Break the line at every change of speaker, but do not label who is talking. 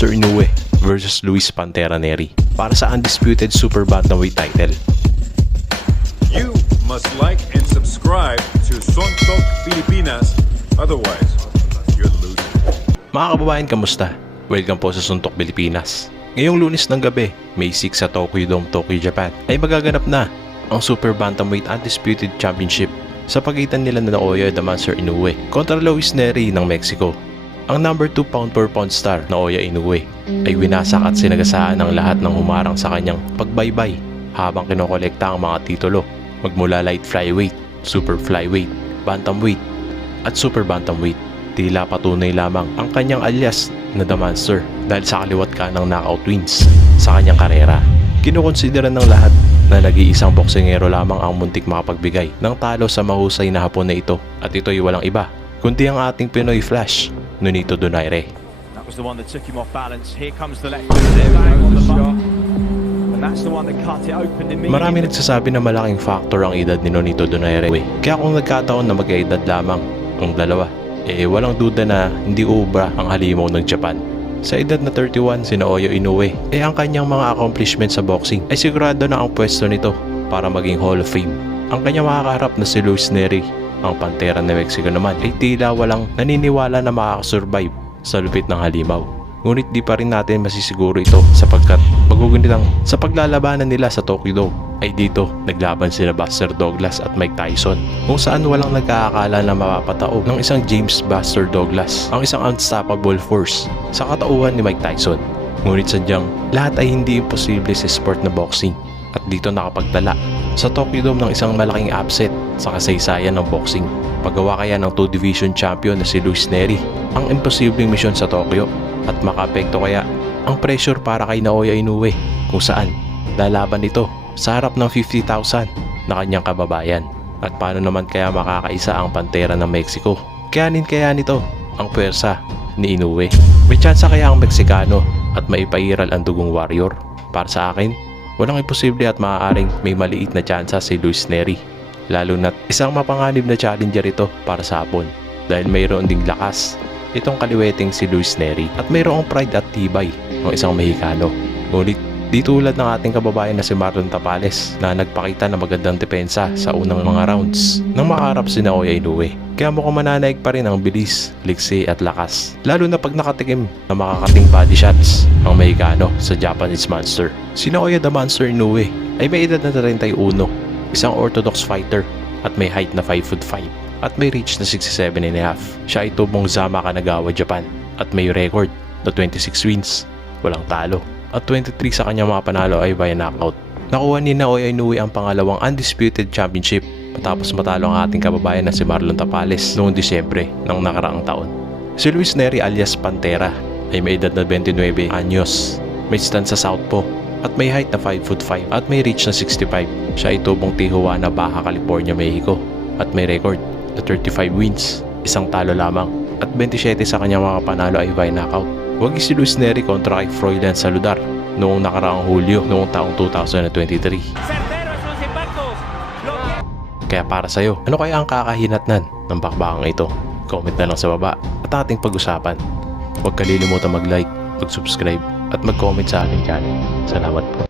the Monster Inoue versus Luis Pantera Neri para sa undisputed Super Bantamweight title.
You must like and subscribe to Sontok Pilipinas. Otherwise, you're losing.
Mga kababayan, kamusta? Welcome po sa Suntok Pilipinas. Ngayong lunes ng gabi, May 6 sa Tokyo Dome, Tokyo, Japan, ay magaganap na ang Super Bantamweight Undisputed Championship sa pagitan nila na Naoya the Monster Inoue kontra Luis Neri ng Mexico. Ang number 2 pound per pound star na Oya Inoue ay winasak at sinagasaan ng lahat ng humarang sa kanyang pagbaybay habang kinokolekta ang mga titulo magmula light flyweight, super flyweight, bantamweight at super bantamweight. Tila patunay lamang ang kanyang alias na The Monster dahil sa kaliwat ka ng knockout wins sa kanyang karera. Kinukonsidera ng lahat na nag-iisang boksingero lamang ang muntik makapagbigay ng talo sa mahusay na hapon na ito at ito ay walang iba kundi ang ating Pinoy Flash, Nonito Donaire.
That was the one that took him off balance. Here comes the left on the.
Marami nagsasabi na malaking factor ang edad ni Nonito Donaire. Kaya kung nagkataon na magkaedad lamang ang dalawa, eh walang duda na hindi ubra ang halimaw ng Japan. Sa edad na 31, si Naoya Inoue, eh ang kanyang mga accomplishments sa boxing ay sigurado na ang pwesto nito para maging Hall of Fame. Ang kanyang makakaharap na si Luis Neri, ang Pantera ng Mexico naman, ay tila walang naniniwala na makakasurvive sa lupit ng halimaw. Ngunit di pa rin natin masisiguro ito sapagkat magugunitang sa paglalabanan nila sa Tokyo Dome ay dito naglaban sila Buster Douglas at Mike Tyson kung saan walang nagkakakala na mapapatao ng isang James Buster Douglas ang isang unstoppable force sa katauhan ni Mike Tyson. Ngunit sadyang lahat ay hindi imposible sa sport na boxing at dito nakapagtala sa Tokyo Dome ng isang malaking upset sa kasaysayan ng boxing. Paggawa kaya ng 2 division champion na si Luis Neri ang imposibleng misyon sa Tokyo at makaapekto kaya ang pressure para kay Naoya Inoue kung saan lalaban ito sa harap ng 50,000 na kanyang kababayan. At paano naman kaya makakaisa ang Pantera ng Mexico? Kayanin kaya nito ang pwersa ni Inoue. May tsansa kaya ang Meksikano at maipairal ang dugong warrior? Para sa akin, walang imposible at maaaring may maliit na tsansa si Luis Neri. Lalo na't isang mapanganib na challenger ito para sa hapon dahil mayroon ding lakas itong kaliweting si Luis Neri at mayroong pride at tibay ng isang Mexicano. Ngunit di tulad ng ating kababayan na si Marlon Tapales na nagpakita ng magandang depensa sa unang mga rounds nang makaharap si Naoya Inoue. Kaya mukhang mananaig pa rin ang bilis, liksi at lakas. Lalo na pag nakatikim na makakating body shots ang Mexicano sa Japanese Monster. Si Naoya the Monster Inoue ay may edad na 31, isang orthodox fighter at may height na 5 foot 5 at may reach na 67 and a half. Siya ay tubong Zama Kanagawa, Japan at may record na 26 wins, walang talo. At 23 sa kanyang mga panalo ay via knockout. Nakuha ni Naoya Inoue ang pangalawang undisputed championship matapos matalo ang ating kababayan na si Marlon Tapales noong Disyembre ng nakaraang taon. Si Luis Neri alias Pantera ay may edad na 29 anyos, may stand sa Southpaw at may height na 5 foot 5 at may reach na 65. Siya ay tubong Tijuana, Baja California, Mexico at may record na 35 wins, isang talo lamang at 27 sa kanyang mga panalo ay via knockout. Wagi si Luis Neri kontra kay Froilan Saludar noong nakaraang Hulyo noong taong 2023.
Certero en sus impactos. Lo que-
Kaya para sa'yo, ano kaya ang kakahinatnan ng bakbakang ito? Comment na lang sa baba at ating pag-usapan. Huwag kalilimutan mag-like, mag-subscribe at mag-comment sa ating channel. Salamat po.